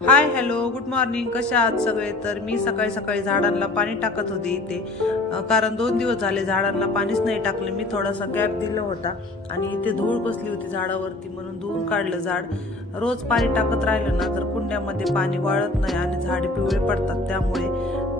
Hi hello good morning, कशा आहात सगळे। तर मी सकाळी सकाळी झाडांना पाणी टाकत होते इथे, कारण 2 दिवस झाले झाडांना पाणीच नाही टाकलं। मी थोडासा गॅप दिला होता आणि इथे धूळ बसली होती झाडावरती, म्हणून धुवून काढलं झाड। रोज पाणी टाकत राहिलं ना तर कुंड्यामध्ये पाणी वाळत नाही आणि झाडे पिवळे पडतात। त्यामुळे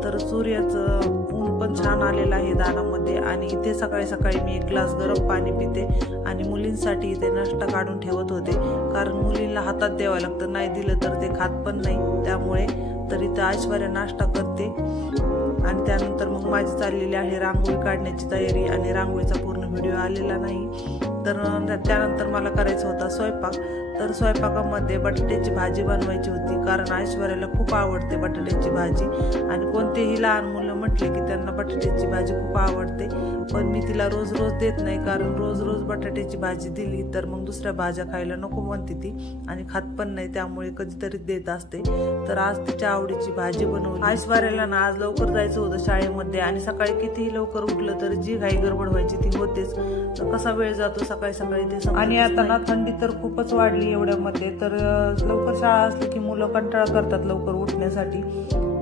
तर सूर्याचं ऊन पण छान आलेलं आहे दारामध्ये। आणि इथे सकाळी सकाळी मी 1 ग्लास गरम पाणी पिते आणि मुलींसाठी इथे नाश्ता काढून ठेवत होते, कारण मुलींना हातात द्यावं लागतं, नाही दिलं तर ते खात पण नाही। त्यामुळे तर इथं ऐश्वर्या नाश्ता करते आणि त्यानंतर मग माझी चाललेली आहे रांगोळी काढण्याची तयारी। आणि रांगोळीचा पूर्ण व्हिडिओ आलेला नाही। तर त्यानंतर मला करायचा होता स्वयंपाक। तर स्वयंपाकामध्ये बटाट्याची भाजी बनवायची होती, कारण ऐश्वर्याला खूप आवडते बटाट्याची भाजी। आणि कोणतेही लहान मुलं म्हटले की त्यांना बटाट्याची भाजी खूप आवडते, पण मी तिला रोज रोज देत नाही, कारण रोज रोज बटाट्याची भाजी दिली तर मग दुसऱ्या भाज्या खायला नको म्हणते ती आणि खात पण नाही, त्यामुळे कधीतरी देत असते। तर आज तिच्या आवडीची भाजी बनवली। ऐश्वर्याला ना आज लवकर जायचं होतं शाळेमध्ये, आणि सकाळी कितीही लवकर उठलं तर जी घाई गडबड व्हायची ती होतेच। तर कसा वेळ जातो सकाळी सकाळी ते। आणि आता ना थंडी तर खूपच वाढली एवढ्यामध्ये, तर लवकर शाळा असली की मुलं कंटाळा करतात लवकर उठण्यासाठी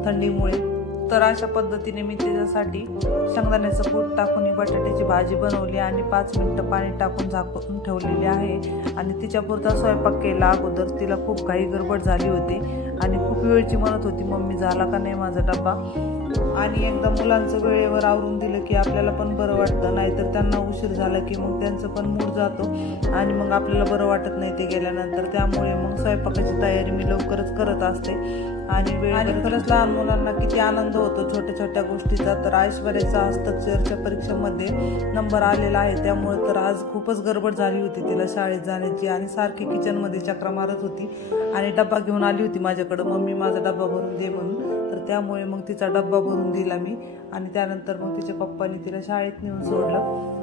थंडीमुळे। तर अशा पद्धतीने मी त्याच्यासाठी शेंगदाण्याचं कूट टाकून बटाट्याची भाजी बनवली आणि 5 मिनिटं पाणी टाकून झाकून ठेवलेली आहे। आणि तिच्यापुरता स्वयंपाक केला अगोदर, तिला खूप काही गडबड झाली होती आणि खूप वेळची म्हणत होती मम्मी झाला का नाही माझा डबा। आणि एकदा मुलांचं वेळेवर आवरून दिलं की आपल्याला पण बरं वाटतं, नाहीतर त्यांना उशीर झाला की मग त्यांचं पण मूड जातो आणि मग आपल्याला बरं वाटत नाही ते गेल्यानंतर। त्यामुळे मग स्वयंपाकाची तयारी मी लवकरच करत असते आणि वेळेवर। खरंच लहान मुलांना किती आनंद होतो छोट्या छोट्या गोष्टीचा। तर ऐश्वर्याचा हस्ताक्षरच्या परीक्षेमध्ये नंबर आलेला आहे, त्यामुळे तर आज खूपच गडबड झाली होती तिला शाळेत जाण्याची, आणि सारखी किचनमध्ये चक्रा मारत होती आणि डब्बा घेऊन आली होती माझ्याकडे, मम्मी माझा डब्बा भरून दे म्हणून। तर त्यामुळे मग तिचा डब्बा भरून दिला मी आणि त्यानंतर मग तिच्या पप्पांनी तिला शाळेत नेऊन सोडलं।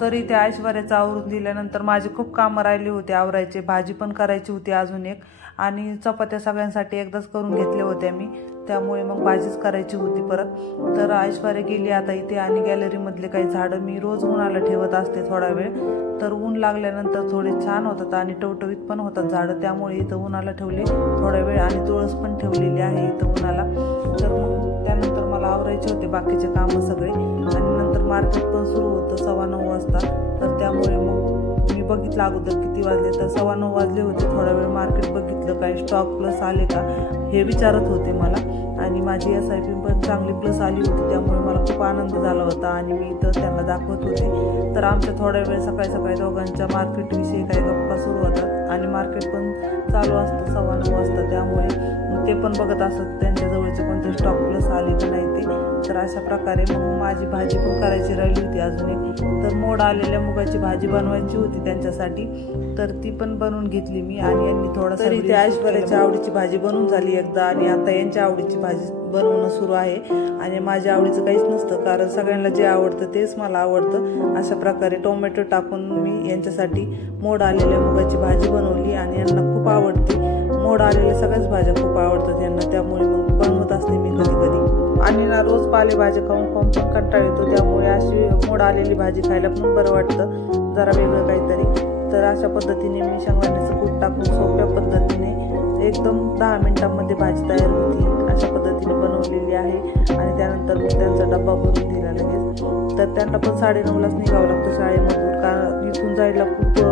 तरी त्या ऐश्वर्याचं आवरून दिल्यानंतर माझे खूप कामं राहिले होते आवरायचे, भाजी पण करायची होती अजून एक, आणि चपात्या सगळ्यांसाठी एकदाच करून घेतल्या होत्या मी, त्यामुळे मग भाजीच करायची होती परत। तर ऐश्वर्या गेली आता इथे, आणि गॅलरीमधले काही झाडं मी रोज उन्हाला ठेवत असते थोडा वेळ। तर ऊन लागल्यानंतर थोडे छान होतात आणि टवटवीत पण होतात झाडं, त्यामुळे इथं उन्हाला ठेवली थोडा वेळ, आणि तुळस पण ठेवलेली आहे इथं उन्हाला। तर मग त्यानंतर मला आवरायचे होते बाकीचे कामं सगळे, आणि नंतर मार्केट पण सुरू होतं 9:15 वाजता। तर त्यामुळे मग मी बघितलं अगोदर किती वाजले, तर 9:15 वाजले होते। थोडा वेळ मार्केट बघितलं, काही स्टॉक प्लस आले का हे विचारत होते मला, आणि माझी SIP पण चांगली प्लस आली होती, त्यामुळे मला खूप आनंद झाला होता आणि मी इथं त्यांना दाखवत होते। तर आमच्या थोड्या वेळ सकाळी सकाळी दोघांच्या मार्केटविषयी काही गप्पा सुरू होतात, आणि मार्केट पण चालू असतं 9:15 वाजता, त्यामुळे ते पण बघत असत त्यांच्या जवळचे कोणते स्टॉक प्लस आले का नाही ते। तर अशा प्रकारे मग माझी भाजी पण करायची राहिली होती अजून एक, तर मोड आलेल्या मुगाची भाजी बनवायची होती त्यांच्यासाठी, तर ती पण बनवून घेतली मी। आणि यांनी थोडासा त्या ऐश्वर्याच्या आवडीची भाजी बनवून झाली एकदा, आणि आता यांच्या आवडीची भाजी बनवणं सुरू आहे। आणि माझ्या आवडीचं काहीच नसतं, कारण सगळ्यांना जे आवडतं तेच मला आवडतं। अशा प्रकारे टोमॅटो टाकून मी यांच्यासाठी मोड आलेल्या मुगाची भाजी बनवली, आणि यांना खूप आवडते मोड आलेल्या सगळ्याच भाज्या खूप आवडतात यांना, त्यामुळे मग बनवत असते मी कधी कधी। आणि ना रोज पालेभाज्या खाऊन खाऊन पण कंटाळ येतो, त्यामुळे अशी मोड आलेली भाजी खायला पण बरं वाटतं, जरा वेगळं काहीतरी। तर अशा पद्धतीने मी शेंगदाण्याचं कूट टाकून सोप्या पद्धतीने एकदम 10 मिनिटांमध्ये भाजी तयार होती, अशा पद्धतीने बनवलेली आहे। आणि त्यानंतर मग त्यांचा डब्बा भरून दिला लगेच। तर त्यांना पण 9:30लाच निघावं लागतं शाळेमधून, कारण इथून जायला खूप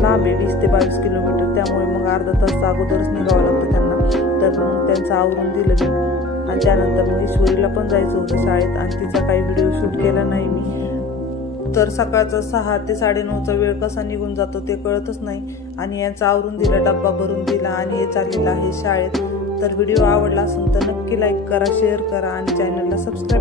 लांब आहे, 20 ते 22 किलोमीटर, त्यामुळे मग अर्धा तास अगोदरच निघावं लागतं त्यांना। तर मग त्यांचं आवरून दिलं मी, आणि त्यानंतर मग ईश्वरीला पण जायचं होतं शाळेत, आणि तिचा काही व्हिडिओ शूट केला नाही मी। तर सकाळचा 6 ते 9:30चा वेळ कसा निघून जातो ते कळतच नाही, आणि यांचा आवरून दिला, डब्बा भरून दिला, आणि हे चाललेलं आहे शाळेत। तर व्हिडिओ आवडला असेल तर नक्की लाईक करा, शेअर करा आणि चॅनलला सबस्क्राईब